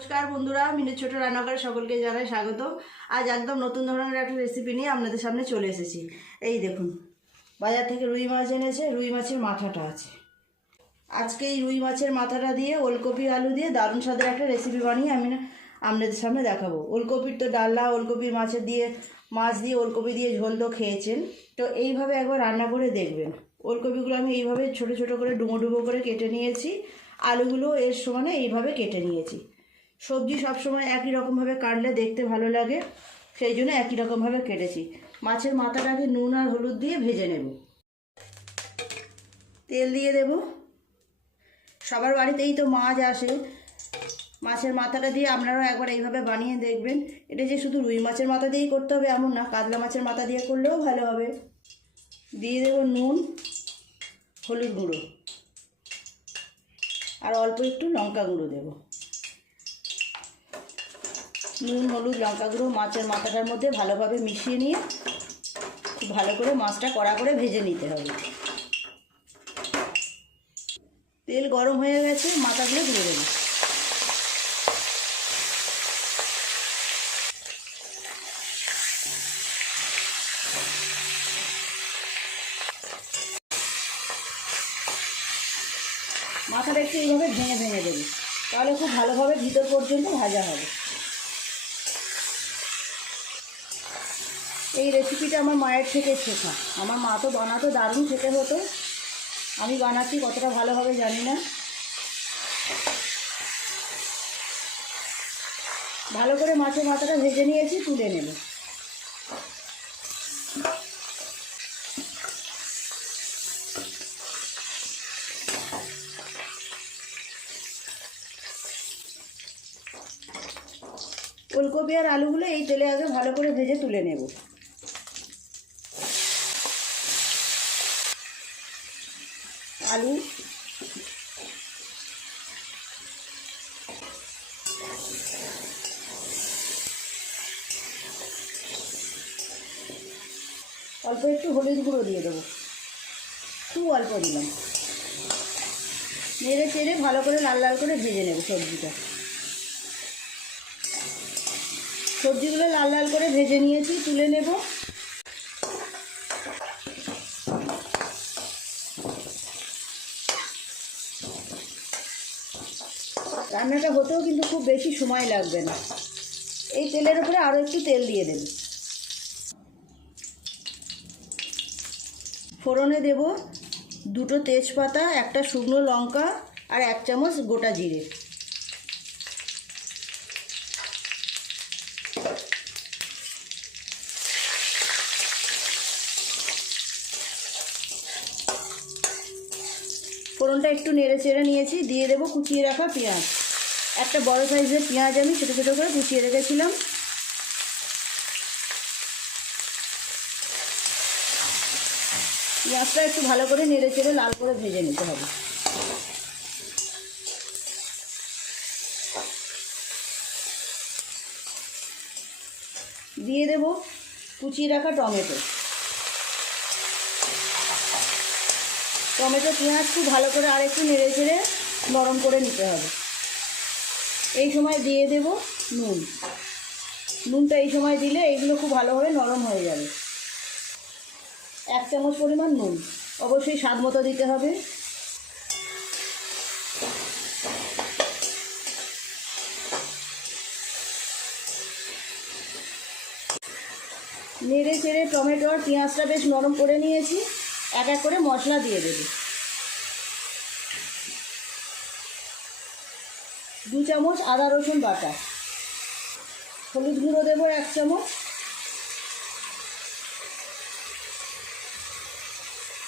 নমস্কার বন্ধুরা মিনের ছোট রান্নাঘরে সকলকে জানাই স্বাগত আজ একদম নতুন ধরনের একটা রেসিপি নিয়ে আপনাদের সামনে চলে এসেছি। এই দেখুন, বাজার থেকে রুই মাছ এনেছে, রুই মাছের মাথাটা আছে। আজকে এই রুই মাছের মাথাটা দিয়ে ওলকপি, আলু দিয়ে দারুণ স্বাদের একটা রেসিপি বানিয়ে আমি আপনাদের সামনে দেখাবো। ওলকপির তো ডাল্লা ওলকপির মাছের দিয়ে, মাছ দিয়ে ওলকপি দিয়ে ঝোল তো খেয়েছেন। তো এইভাবে একবার রান্না করে দেখবেন। ওলকপিগুলো আমি এইভাবে ছোট ছোট করে ডুমো ডুমো করে কেটে নিয়েছি। আলুগুলো এর সমানে এইভাবে কেটে নিয়েছি। সবজি সবসময় একই রকমভাবে কাটলে দেখতে ভালো লাগে, সেই জন্য একই রকমভাবে কেটেছি। মাছের মাথাটাকে নুন আর হলুদ দিয়ে ভেজে নেব। তেল দিয়ে দেব। সবার বাড়িতেই তো মাছ আসে। মাছের মাথাটা দিয়ে আপনারাও একবার এইভাবে বানিয়ে দেখবেন। এটা যে শুধু রুই মাছের মাথা দিয়েই করতে হবে, এমন না, কাতলা মাছের মাথা দিয়ে করলেও ভালো হবে। দিয়ে দেব নুন, হলুদ গুঁড়ো। আর অল্প একটু লঙ্কা গুঁড়ো দেবো। নুন, হলুদ, লঙ্কা গুঁড়ো মাছের মাথাটার মধ্যে ভালোভাবে মিশিয়ে নিয়ে খুব ভালো করে মাছটা কড়া করে ভেজে নিতে হবে। তেল গরম হয়ে গেছে, মাথাগুলো দিয়ে দেবো। মাথাটা একটু এইভাবে ভেঙে ভেঙে দেবে। তাহলে খুব ভালোভাবে ভিতর পর্যন্ত ভাজা হবে। এই রেসিপিটা আমার মায়ের থেকে শেখা। আমার মা তো বানাতো দারুণ খেতে হতো। আমি বানাচ্ছি কতটা ভালোভাবে জানি না। ভালো করে মাছের মাথাটা ভেজে নিয়েছি, তুলে নেব। ফুলকপি আর আলুগুলো এই তেলে আগে ভালো করে ভেজে তুলে নেব। আলু। অল্প একটু হলুদ গুঁড়ো দিয়ে দেবো। খুব অল্প দিলাম। নেড়ে চেড়ে ভালো করে লাল লাল করে ভেজে নেব সবজিটা। সবজিগুলো লাল লাল করে ভেজে নিয়েছি, তুলে নেব। রান্নাটা হতেও কিন্তু খুব বেশি সময় লাগবে না। এই তেলের উপরে আরও একটু তেল দিয়ে দেব। ফোড়নে দেব দুটো তেজপাতা, একটা শুকনো লঙ্কা আর এক চামচ গোটা জিরে। ফোড়নটা একটু নেড়ে চেড়ে নিয়েছি, দিয়ে দেবো কুচিয়ে রাখা পেঁয়াজ। একটা বড় সাইজের পেঁয়াজ আমি ছোটো ছোটো করে কুচিয়ে রেখেছিলাম। পেঁয়াজটা একটু ভালো করে নেড়ে চেড়ে লাল করে ভেজে নিতে হবে। দিয়ে দেব কুচিয়ে রাখা টমেটো। টমেটো পেঁয়াজ খুব ভালো করে আর একটু নেড়ে চেড়ে নরম করে নিতে হবে। এই সময় দিয়ে দেব নুন। নুনটা এই সময় দিলে এইগুলো খুব ভালোভাবে নরম হয়ে যাবে। এক চামচ পরিমাণ নুন। অবশ্যই স্বাদ মতো দিতে হবে। নেড়ে চেড়ে টমেটো আর পেঁয়াজটা বেশ নরম করে নিয়েছি। এক এক করে মশলা দিয়ে দেবে। দু চামচ আদা রসুন বাটা। হলুদ গুঁড়ো দেবো এক চামচ।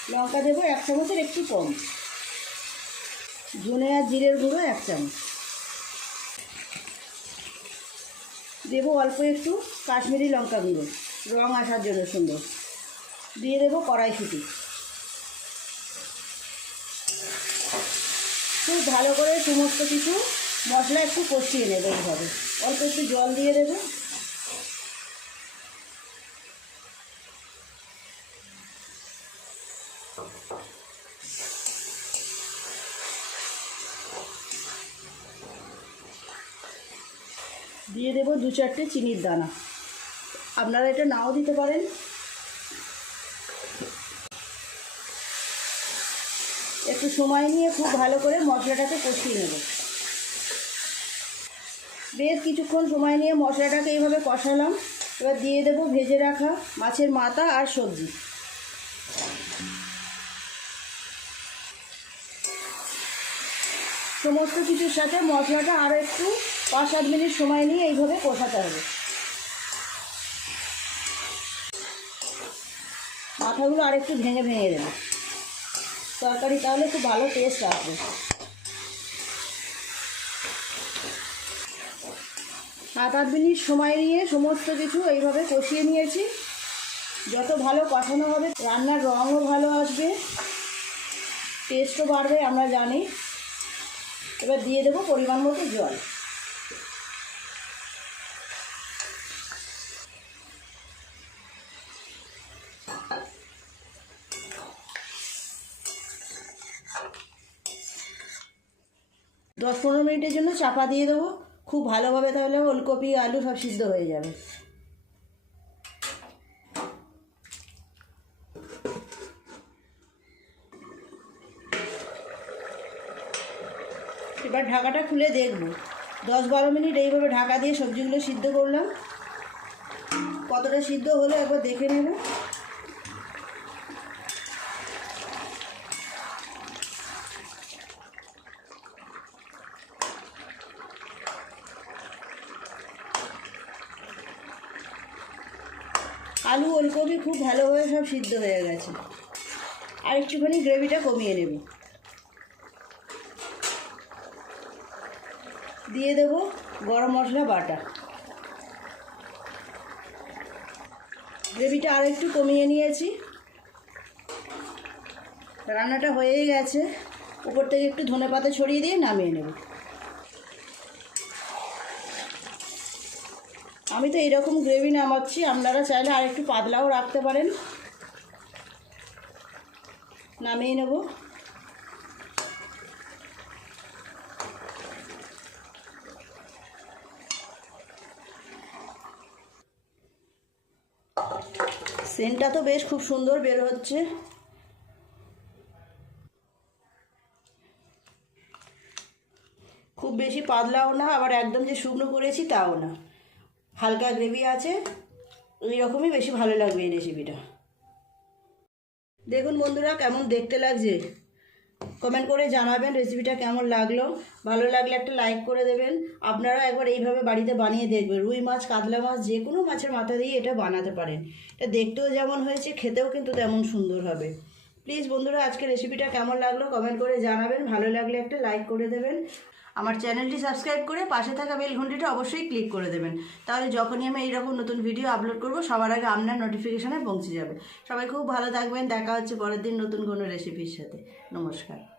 লঙ্কা দেবো এক চামচের একটু কম। ধনে আর জিরের গুঁড়ো এক চামচ। দেবো অল্প একটু কাশ্মীরি লঙ্কা গুঁড়ো। রং আসার জন্য সুন্দর। দিয়ে দেবো কড়াইশুঁটি। খুব ভালো করে সমস্ত কিছু মশলা একটু কষিয়ে নেবে এইভাবে। অল্প একটু জল দিয়ে দেবে। দিয়ে দেবো দু চারটে চিনির দানা। আপনারা এটা নাও দিতে পারেন। একটু সময় নিয়ে খুব ভালো করে মশলাটাকে কষিয়ে নেব। বেশ কিছুক্ষণ সময় নিয়ে মশলাটাকে এইভাবে কষালাম। এবার দিয়ে দেবো ভেজে রাখা মাছের মাথা আর সবজি। সমস্ত কিছুর সাথে মশলাটা আরও একটু পাঁচ সাত মিনিট সময় নিয়ে এইভাবে কষাতে হবে। মাথাগুলো আর একটু ভেঙে ভেঙে দেবো। তরকারি তাহলে খুব ভালো টেস্ট আসবে। সাত আট মিনিট সময় নিয়ে সমস্ত কিছু এইভাবে কষিয়ে নিয়েছি। যত ভালো কষানো হবে, রান্নার রঙও ভালো আসবে টেস্টও বাড়বে, আমরা জানি। এবার দিয়ে দেবো পরিমাণ মতো জল। দশ পনেরো মিনিটের জন্য চাপা দিয়ে দেবো। খুব ভালোভাবে তাহলে ওলকপি, আলু সব সিদ্ধ হয়ে যাবে। এবার ঢাকাটা খুলে দেখব। দশ বারো মিনিট এইভাবে ঢাকা দিয়ে সবজিগুলো সিদ্ধ করলাম। কতটা সিদ্ধ হলো একবার দেখে নেব। আলু ওলকপি খুব ভালোভাবে সব সিদ্ধ হয়ে গেছে। আর একটুখানি গ্রেভিটা কমিয়ে নেব। দিয়ে দেবো গরম মশলা বাটা। গ্রেভিটা আর একটু কমিয়ে নিয়েছি। রান্নাটা হয়েই গেছে। উপর থেকে একটু ধনে পাতা ছড়িয়ে দিয়ে নামিয়ে নেব। আমি তো এরকম গ্রেভি নামাচ্ছি, আপনারা চাইলে আর একটু পাতলাও রাখতে পারেন। নামিয়ে নেব। সেন্টটা তো বেশ খুব সুন্দর বের হচ্ছে। খুব বেশি পাতলাও না, আবার একদম যে শুকনো করেছি, তাও না। হালকা গ্রেভি আছে ওই রকমই বেশি ভালো লাগবে এই রেসিপিটা দেখুন বন্ধুরা, কেমন দেখতে লাগছে? কমেন্ট করে জানাবেন রেসিপিটা কেমন লাগল। ভালো লাগলে একটা লাইক করে দেবেন। আপনারা একবার এইভাবে বাড়িতে বানিয়ে দেখবেন। রুই মাছ, কাতলা মাছ, যে কোনো মাছের মাথা দিয়ে এটা বানাতে পারেন। এটা দেখতেও যেমন হয়েছে, খেতেও কিন্তু তেমন সুন্দর হবে। প্লিজ বন্ধুরা, আজকে রেসিপিটা কেমন লাগল? কমেন্ট করে জানাবেন। ভালো লাগলে একটা লাইক করে দেবেন। আমার চ্যানেলটি সাবস্ক্রাইব করে পাশে থাকা বেল ঘন্টিটা অবশ্যই ক্লিক করে দেবেন। তাহলে যখনই আমি এইরকম নতুন ভিডিও আপলোড করব, সবার আগে আপনার নোটিফিকেশানে পৌঁছে যাবে। সবাই খুব ভালো থাকবেন, দেখা হচ্ছে পরের দিন নতুন কোনো রেসিপির সাথে। নমস্কার।